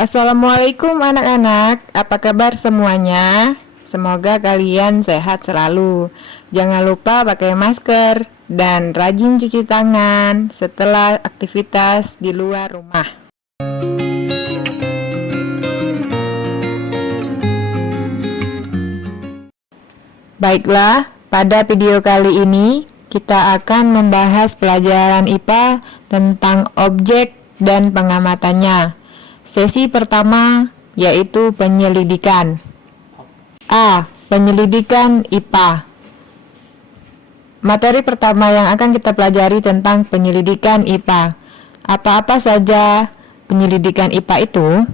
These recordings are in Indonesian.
Assalamualaikum anak-anak, apa kabar semuanya? Semoga kalian sehat selalu. Jangan lupa pakai masker dan rajin cuci tangan setelah aktivitas di luar rumah. Baiklah, pada video kali ini kita akan membahas pelajaran IPA tentang objek dan pengamatannya. Sesi pertama yaitu penyelidikan. A. Penyelidikan IPA. Materi pertama yang akan kita pelajari tentang penyelidikan IPA. Apa-apa saja penyelidikan IPA itu?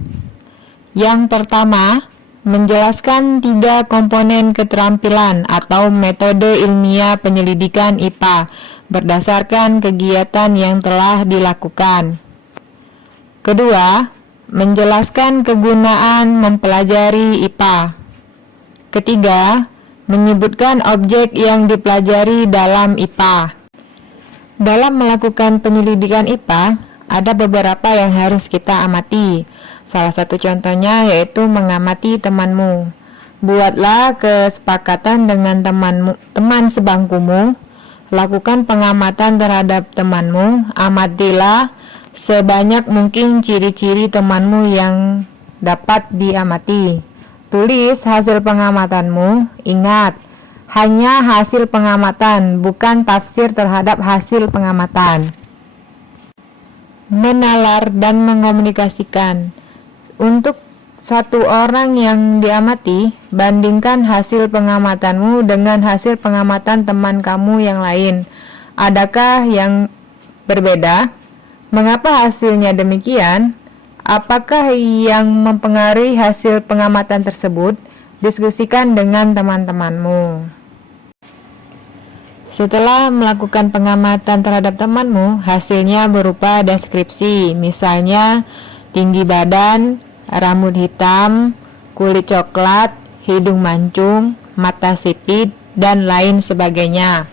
Yang pertama, menjelaskan 3 komponen keterampilan atau metode ilmiah penyelidikan IPA berdasarkan kegiatan yang telah dilakukan. Kedua, menjelaskan kegunaan mempelajari IPA. Ketiga, menyebutkan objek yang dipelajari dalam IPA. Dalam melakukan penyelidikan IPA, ada beberapa yang harus kita amati. Salah satu contohnya yaitu mengamati temanmu. Buatlah kesepakatan dengan teman sebangkumu. Lakukan pengamatan terhadap temanmu. Amatilah sebanyak mungkin ciri-ciri temanmu yang dapat diamati. Tulis hasil pengamatanmu. Ingat, hanya hasil pengamatan, bukan tafsir terhadap hasil pengamatan. Menalar dan mengomunikasikan. Untuk satu orang yang diamati, bandingkan hasil pengamatanmu dengan hasil pengamatan teman kamu yang lain. Adakah yang berbeda? Mengapa hasilnya demikian? Apakah yang mempengaruhi hasil pengamatan tersebut? Diskusikan dengan teman-temanmu. Setelah melakukan pengamatan terhadap temanmu, hasilnya berupa deskripsi, misalnya tinggi badan, rambut hitam, kulit coklat, hidung mancung, mata sipit, dan lain sebagainya.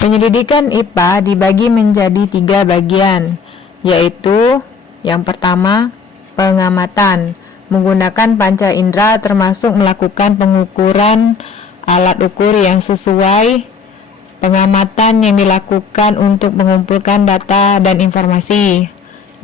Penyelidikan IPA dibagi menjadi 3 bagian, yaitu yang pertama, pengamatan, menggunakan panca indera termasuk melakukan pengukuran alat ukur yang sesuai, pengamatan yang dilakukan untuk mengumpulkan data dan informasi.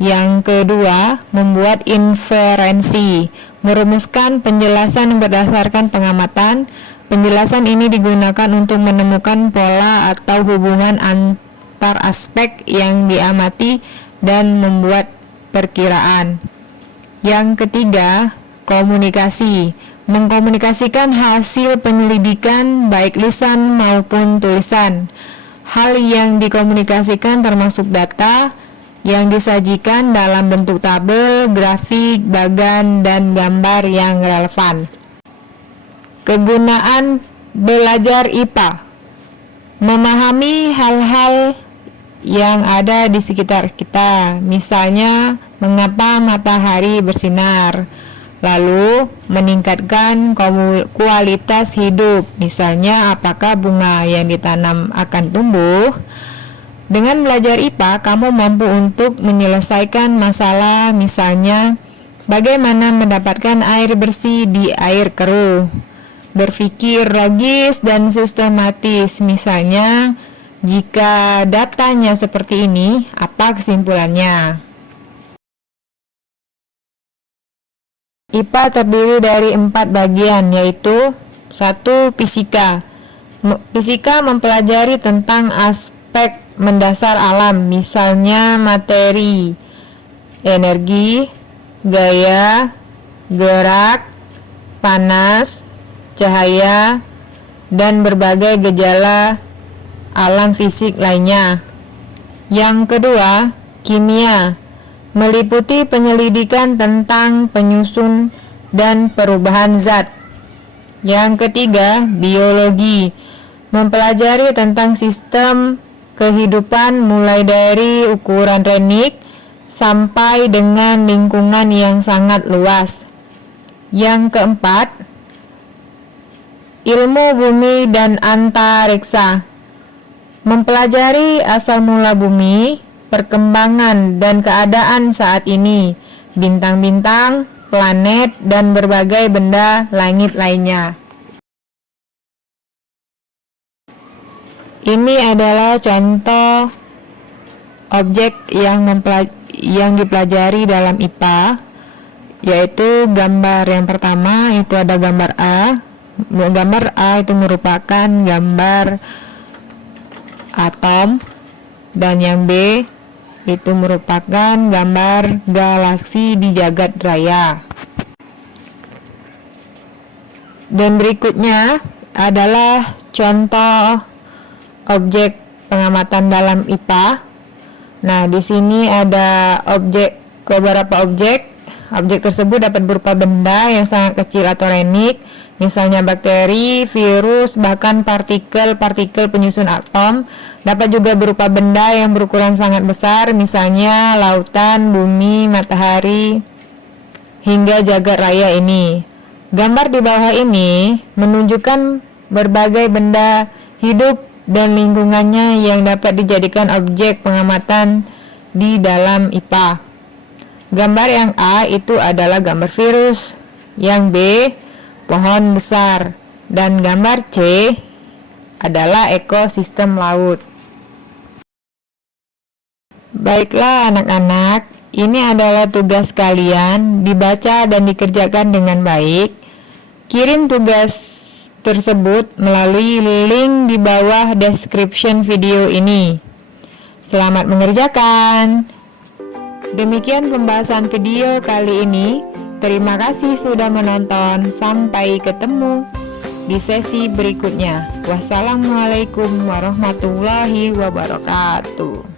Yang kedua, membuat inferensi, merumuskan penjelasan berdasarkan pengamatan. Penjelasan ini digunakan untuk menemukan pola atau hubungan antar aspek yang diamati dan membuat perkiraan. Yang ketiga, komunikasi, mengkomunikasikan hasil penyelidikan baik lisan maupun tulisan. Hal yang dikomunikasikan termasuk data yang disajikan dalam bentuk tabel, grafik, bagan, dan gambar yang relevan. Kegunaan belajar IPA. Memahami hal-hal yang ada di sekitar kita, misalnya mengapa matahari bersinar, lalu meningkatkan kualitas hidup, misalnya apakah bunga yang ditanam akan tumbuh. Dengan belajar IPA, kamu mampu untuk menyelesaikan masalah, misalnya bagaimana mendapatkan air bersih di air keruh. Berpikir logis dan sistematis, misalnya jika datanya seperti ini, apa kesimpulannya? IPA terdiri dari 4 bagian, yaitu 1. Fisika. Fisika mempelajari tentang aspek mendasar alam, misalnya materi, energi, gaya, gerak, panas, cahaya, dan berbagai gejala alam fisik lainnya. Yang kedua, kimia, meliputi penyelidikan tentang penyusun dan perubahan zat. Yang ketiga, biologi, mempelajari tentang sistem kehidupan mulai dari ukuran renik sampai dengan lingkungan yang sangat luas. Yang keempat, ilmu bumi dan antariksa, mempelajari asal mula bumi, perkembangan dan keadaan saat ini. bintang-bintang, planet, dan berbagai benda langit lainnya. Ini adalah contoh objek yang dipelajari dalam IPA, yaitu gambar yang pertama itu ada gambar A. Gambar A itu merupakan gambar atom, dan yang B itu merupakan gambar galaksi di jagat raya. Dan berikutnya adalah contoh objek pengamatan dalam IPA. Nah, di sini ada beberapa objek. Objek tersebut dapat berupa benda yang sangat kecil atau renik, misalnya bakteri, virus, bahkan partikel-partikel penyusun atom. Dapat juga berupa benda yang berukuran sangat besar, misalnya lautan, bumi, matahari, hingga jagat raya ini. Gambar di bawah ini menunjukkan berbagai benda hidup dan lingkungannya yang dapat dijadikan objek pengamatan di dalam IPA. Gambar yang A itu adalah gambar virus, yang B pohon besar, dan gambar C adalah ekosistem laut. Baiklah anak-anak, ini adalah tugas kalian, dibaca dan dikerjakan dengan baik. Kirim tugas tersebut melalui link di bawah description video ini. Selamat mengerjakan. Demikian pembahasan video kali ini. Terima kasih sudah menonton. Sampai ketemu di sesi berikutnya. Wassalamualaikum warahmatullahi wabarakatuh.